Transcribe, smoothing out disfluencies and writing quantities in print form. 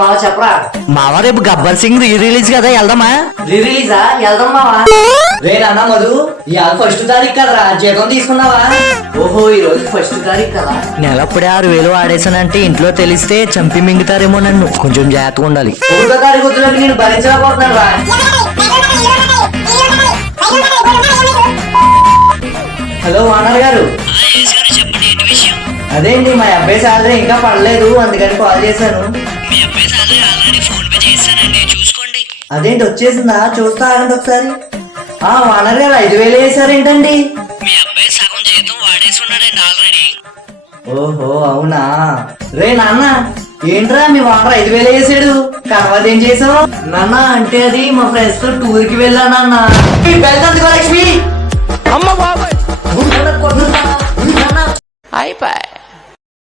మావా చెప్పరా. మావా రేపు గబ్బర్ సింగ్ రిలీజ్ కదా, వెళ్దామా? రిలీజా? వెళ్దాం మావా. రే నాన్న మధు, ఇవాళ 1st తారీఖు కదరా, జీతం తీసుకున్నావా? ఓహో, ఈ రోజు 1st తారీఖు కదా. నెలప్పుడే 6,000 వాడేసానంటే ఇంట్లో తెలిస్తే చంపి మింగుతారేమో నన్ను. కొంచెం జాగ్రత్తగా ఉండాలి. 1వ తారీఖు వచ్చినట్టు నేను భరించలేకపోతున్నాను రా. హలో ఓనర్ గారు. అదేంటి మా అబ్బాయి సాలరీ ఇంకా పడలేదు, అందుకని కాల్ చేశాను. అదేంటి వచ్చేసిందా? చూస్తా ఆగండి ఒకసారి. ఓనర్ గారు 5,000 వేసారేంటండి? ఓహో అవునా. రే నాన్న, ఏంట్రా మీ ఓనర్ 5,000 వేసాడు, కనవది ఏం చేసావు? నాన్న అంటే అది మా ఫ్రెండ్స్ తో టూర్ కి వెళ్ళానన్నా. లక్ష్మి అమ్మ బాబాయ్ అయిపోయి